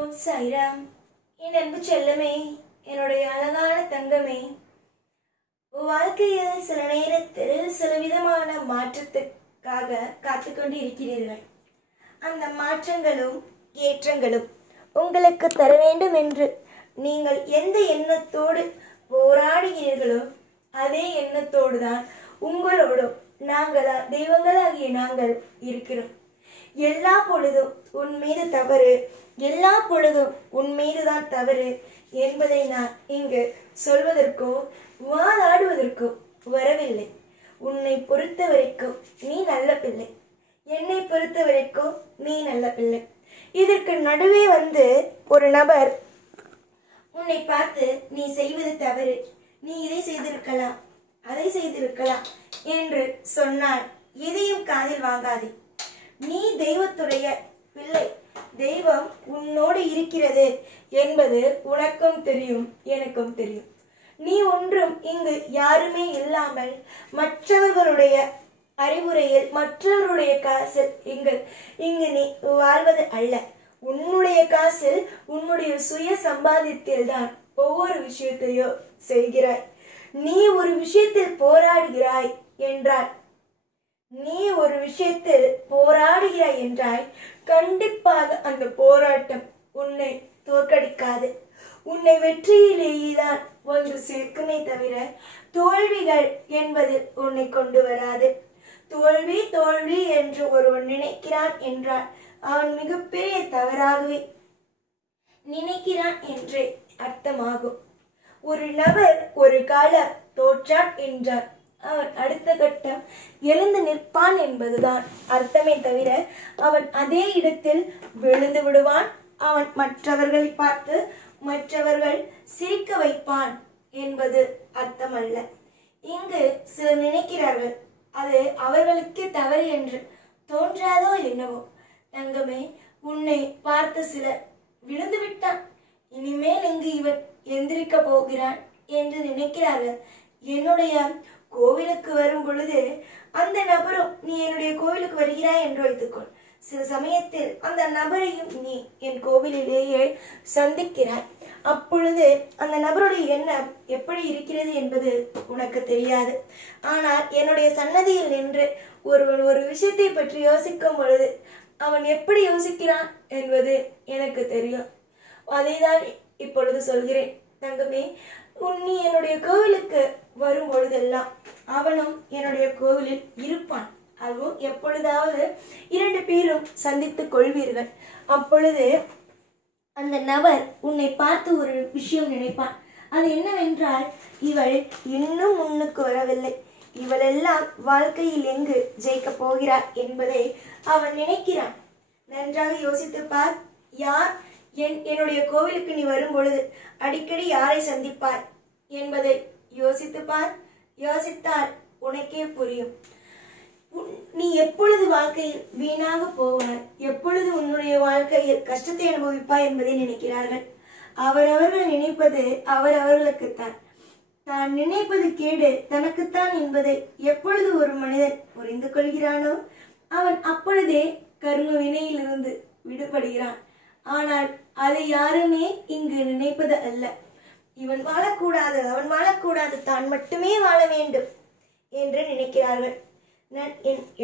ஓம் சாய்ராம். என் அன்பு செல்லமே, என்னுடைய அழகான தங்கமே, வாழ்க்கையில் சில நேரத்தில் சில விதமான மாற்றத்துக்காக காத்துக்கொண்டு இருக்கிறீர்கள். அந்த மாற்றங்களும் ஏற்றங்களும் உங்களுக்கு தர வேண்டும் என்று நீங்கள் எந்த எண்ணத்தோடு போராடுகிறீர்களோ அதே எண்ணத்தோடு தான் உங்களோடும் தெய்வங்களாகிய நாங்கள் இருக்கிறோம். எல்லா பொழுதும் உன் மீது தவறு, எல்லா பொழுதும் உன் மீதுதான் தவறு என்பதை நான் இங்கு சொல்வதற்கோ வாதாடுவதற்கோ வரவில்லை. உன்னை பொறுத்த வரைக்கும் நீ நல்ல பிள்ளை, என்னை பொறுத்த வரைக்கும் நீ நல்ல பிள்ளை. இதற்கு நடுவே வந்து ஒரு நபர் உன்னை பார்த்து நீ செய்வது தவறு, நீ இதை செய்திருக்கலாம், அதை செய்திருக்கலாம் என்று சொன்னால் எதையும் காதில் வாங்காதே. நீ தெய்வத்துடைய பிள்ளை, தெய்வம் உன்னோடு இருக்கிறது என்பது உனக்கும் தெரியும், எனக்கும் தெரியும். நீ ஒன்றும் இங்கு யாருமே இல்லாமல் மற்றவர்களுடைய அறிவுரையில், மற்றவருடைய காசில் இங்கு நீ வாழ்வது அல்ல. உன்னுடைய காசில், உன்னுடைய சுய சம்பாதித்தில் தான் ஒவ்வொரு விஷயத்தையும் செய்கிறாய். நீ ஒரு விஷயத்தில் போராடுகிறாய் என்றால், கண்டிப்பாக அந்த போராட்டம் உன்னை தோற்கடிக்காது. உன்னை வெற்றியிலேயே தான் ஒன்று சேர்க்குமே தவிர தோல்விகள் என்பதில் உன்னை கொண்டு வராது. தோல்வி தோல்வி என்று ஒருவன் நினைக்கிறான் என்றால் அவன் மிகப்பெரிய தவறாகவே நினைக்கிறான் என்றே அர்த்தமாகும். ஒரு நபர் ஒரு காலம் தோற்றான் என்றார், அவன் அடுத்த கட்டம் எழுந்து நிற்பான் என்பதுதான் அர்த்தமே தவிர அவன் அதே இடத்தில் விழுந்து விடுவான், அவன் மற்றவர்களை பார்த்து மற்றவர்கள் சிரிக்க வைப்பான் என்பது அர்த்தமல்ல. இங்கு சிலர் நினைக்கிறார்கள் அது அவர்களுக்கே தவறு என்று. தோன்றாதோ என்னவோ தங்கமே, உன்னை பார்த்து சிலர் விழுந்து விட்டான், இனிமேல் இங்கு இவன் எந்திரிக்க போகிறான் என்று நினைக்கிறார்கள். என்னுடைய கோவிலுக்கு வரும் பொழுது அந்த நபரும் நீ என்னுடைய கோவிலுக்கு வருகிறாய் என்று வைத்துக்கொள். சில சமயத்தில் அந்த நபரையும் நீ என் கோவிலிலேயே சந்திக்கிறாய். அப்பொழுது அந்த நபருடைய எண்ணம் எப்படி இருக்கிறது என்பது உனக்கு தெரியாது. ஆனால் என்னுடைய சன்னதியில் நின்று ஒருவன் ஒரு விஷயத்தை பற்றி யோசிக்கும் பொழுது அவன் எப்படி யோசிக்கிறான் என்பது எனக்கு தெரியும். அதைதான் இப்பொழுது சொல்கிறேன். தங்கமே, நீ என்னுடைய கோவிலுக்கு வரும் பொழுதெல்லாம் அவனும் என்னுடைய கோவிலில் இருப்பான். அதுவும் எப்பொழுதாவது 2 பேரும் சந்தித்துக் கொள்வீர்கள். அப்பொழுது அந்த நபர் உன்னை பார்த்து ஒரு விஷயம் நினைப்பான். அது என்னவென்றால், இவள் இன்னும் முன்னுக்கு வரவில்லை, இவளெல்லாம் வாழ்க்கையில் எங்கு ஜெயிக்க போகிறார் என்பதை அவன் நினைக்கிறான். நன்றாக யோசித்து பார். யார் என்னுடைய கோவிலுக்கு நீ வரும் பொழுது அடிக்கடி யாரை சந்திப்பாய் என்பதை யோசித்து பார். யோசித்தால் உனக்கே புரியும். நீ எப்பொழுது வாழ்க்கையில் வீணாக போவாய், எப்பொழுது உன்னுடைய வாழ்க்கையில் கஷ்டத்தை அனுபவிப்பாய் என்பதை நினைக்கிறார்கள். அவரவர்கள் நினைப்பது அவரவர்களுக்குத்தான். தான் நினைப்பது கேடு தனக்குத்தான் என்பதை எப்பொழுது ஒரு மனிதன் புரிந்து கொள்கிறானோ அவன் அப்பொழுதே கர்ம வினையிலிருந்து விடுபடுகிறான். ஆனால் அதை யாருமே இங்கு நினைப்பது அல்ல. இவன் வாழக்கூடாது, அவன் வாழக்கூடாது, தான் மட்டுமே வாழ வேண்டும் என்று நினைக்கிறார்கள்.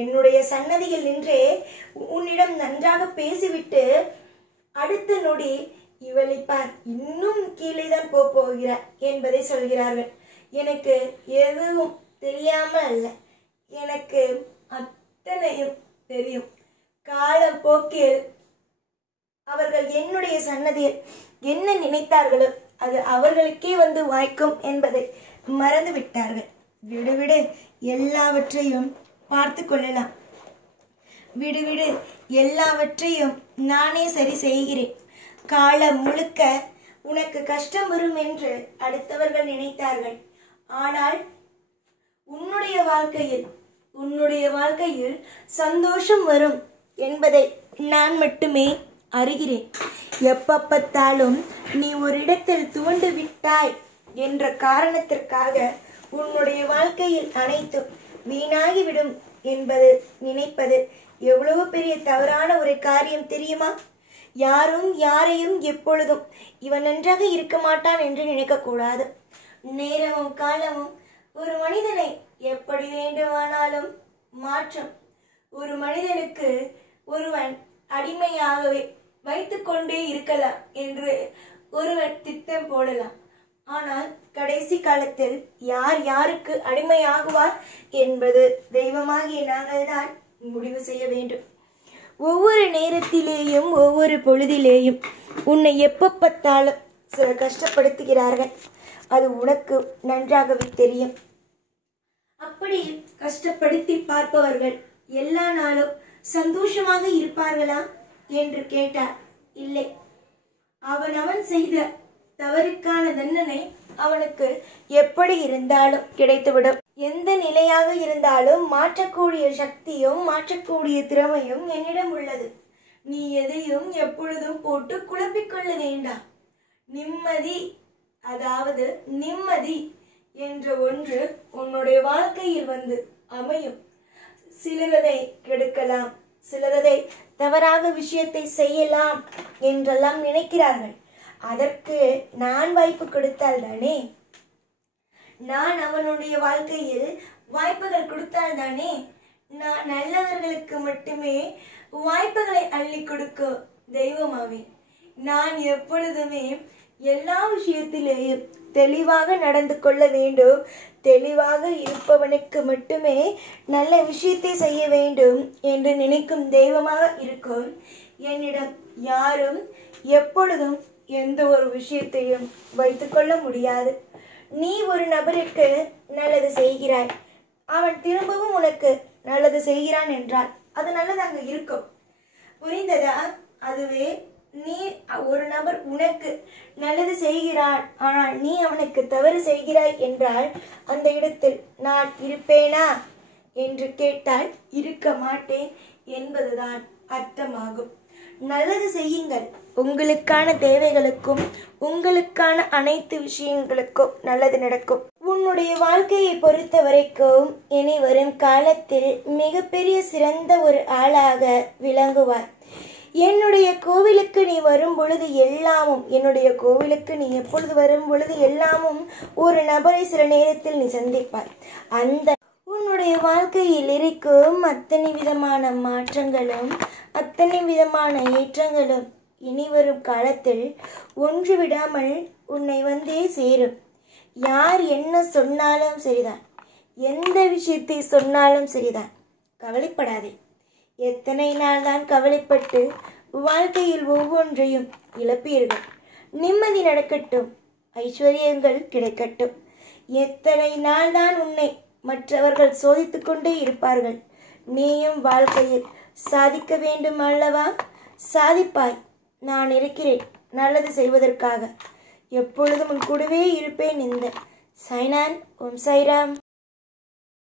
என்னுடைய சன்னதியில் நின்றே உன்னிடம் நன்றாக பேசிவிட்டு அடுத்த நொடி இவளை பார், இன்னும் கீழே தான் போகிறார் என்பதை சொல்கிறார்கள். எனக்கு எதுவும் தெரியாமல் அல்ல, எனக்கு அத்தனையும் தெரியும். காலம் போக்கில் அவர்கள் என்னுடைய சன்னதியில் என்ன நினைத்தார்களோ அது அவர்களுக்கே வந்து வாய்க்கும் என்பதை மறந்து விட்டார்கள். விடுவிடு, எல்லாவற்றையும் பார்த்து கொள்ளலாம். விடுவிடு, எல்லாவற்றையும் நானே சரி செய்கிறேன். காலம் முழுக்க உனக்கு கஷ்டம் வரும் என்று அடுத்தவர்கள் நினைத்தார்கள். ஆனால் உன்னுடைய வாழ்க்கையில் சந்தோஷம் வரும் என்பதை நான் மட்டுமே அறிகிறேன். எப்பப்பத்தாலும் நீ ஒரு இடத்தில் துவண்டு விட்டாய் என்ற காரணத்திற்காக உன்னுடைய வாழ்க்கையில் அனைத்தும் வீணாகிவிடும் என்பது நினைப்பது எவ்வளவு பெரிய தவறான ஒரு காரியம் தெரியுமா? யாரும் யாரையும் எப்பொழுதும் இவன் நன்றாக இருக்க மாட்டான் என்று நினைக்கக்கூடாது. நேரமும் காலமும் ஒரு மனிதனை எப்படி வேண்டுமானாலும் மாற்றும். ஒரு மனிதனுக்கு ஒருவன் அடிமையாகவே வைத்துக் கொண்டே இருக்கலாம் என்று ஒருவன் திட்டம் போடலாம். ஆனால் கடைசி காலத்தில் யார் யாருக்கு அடிமையாகுவார் என்பது தெய்வமாகிய நாங்கள் தான் முடிவு செய்ய வேண்டும். ஒவ்வொரு நேரத்திலேயும் ஒவ்வொரு பொழுதிலேயும் உன்னை எப்ப பார்த்தாலும் சிலர் கஷ்டப்படுத்துகிறார்கள். அது உனக்கு நன்றாகவே தெரியும். அப்படி கஷ்டப்படுத்தி பார்ப்பவர்கள் எல்லா நாளும் சந்தோஷமாக இருப்பார்களா என்று கேட்டார், இல்லை. அவன் செய்த தவறுக்கான தண்டனை அவனுக்கு எப்படி இருந்தாலும் கிடைத்துவிடும். எந்த நிலையாக இருந்தாலும் மாற்றக்கூடிய சக்தியும் மாற்றக்கூடிய திறமையும் என்னிடம் உள்ளது. நீ எதையும் எப்பொழுதும் போட்டு குழப்பிக்கொள்ள வேண்டாம். நிம்மதி, அதாவது நிம்மதி என்ற ஒன்று உன்னுடைய வாழ்க்கையில் வந்து அமையும். சிலரதை கெடுக்கலாம், சிலரதை தவறாக விஷயத்தை செய்யலாம் என்றெல்லாம் நினைக்கிறார்கள். அதற்கு நான் வாய்ப்பு கொடுத்தால் தானே, நான் அவனுடைய வாழ்க்கையில் வாய்ப்புகள் கொடுத்தால் தானே. நான் நல்லவர்களுக்கு மட்டுமே வாய்ப்புகளை அள்ளி கொடுக்க தெய்வமாவேன். நான் எப்பொழுதுமே எல்லா விஷயத்திலேயும் தெளிவாக நடந்து கொள்ள வேண்டும். தெளிவாக இருப்பவனுக்கு மட்டுமே நல்ல விஷயத்தை செய்ய வேண்டும் என்று நினைக்கும் தெய்வமாக இருக்கும். என்னிடம் யாரும் எப்பொழுதும் எந்த ஒரு விஷயத்தையும் வைத்துக்கொள்ள முடியாது. நீ ஒரு நபருக்கு நல்லது செய்கிறாய், அவன் திரும்பவும் உனக்கு நல்லது செய்கிறான் என்றால் அது நல்லதாக இருக்கும். புரிந்ததா? அதுவே நீ ஒரு நபர் உனக்கு நல்லது செய்கிறான், ஆனால் நீ அவனுக்கு தவறு செய்கிறாய் என்றால் அந்த இடத்தில் நான் இருப்பேனா என்று கேட்டால் இருக்க மாட்டேன் என்பதுதான் அர்த்தமாகும். நல்லது செய்யுங்கள். உங்களுக்கான தேவைகளுக்கும் உங்களுக்கான அனைத்து விஷயங்களுக்கும் நல்லது நடக்கும். உன்னுடைய வாழ்க்கையை பொறுத்த வரைக்கும் இனி வரும் காலத்தில் மிகப்பெரிய சிறந்த ஒரு ஆளாக விளங்குவார். என்னுடைய கோவிலுக்கு நீ வரும் பொழுது எல்லாமும், என்னுடைய கோவிலுக்கு நீ எப்பொழுது வரும் பொழுது எல்லாமும் ஒரு நபரை சில நேரத்தில் நீ சந்திப்பாய். அந்த உன்னுடைய வாழ்க்கையில் இருக்கும் அத்தனை விதமான மாற்றங்களும் அத்தனை விதமான ஏற்றங்களும் இனி வரும் காலத்தில் ஒன்று விடாமல் உன்னை வந்தே சேரும். யார் என்ன சொன்னாலும் சரிதான், எந்த விஷயத்தை சொன்னாலும் சரிதான், கவலைப்படாதே. எத்தனை நாள் தான் கவலைப்பட்டு வாழ்க்கையில் ஒவ்வொன்றையும் இழப்பீர்கள். நிம்மதி நடக்கட்டும், ஐஸ்வர்யங்கள் கிடைக்கட்டும். எத்தனை நாள் தான் உன்னை மற்றவர்கள் சோதித்து கொண்டே இருப்பார்கள். நீயும் வாழ்க்கையில் சாதிக்க வேண்டும் அல்லவா? சாதிப்பாய். நான் இருக்கிறேன் நல்லது செய்வதற்காக. எப்பொழுதும் உன் கூடவே இருப்பேன். இந்த சைனான். ஓம் சாய்ராம்.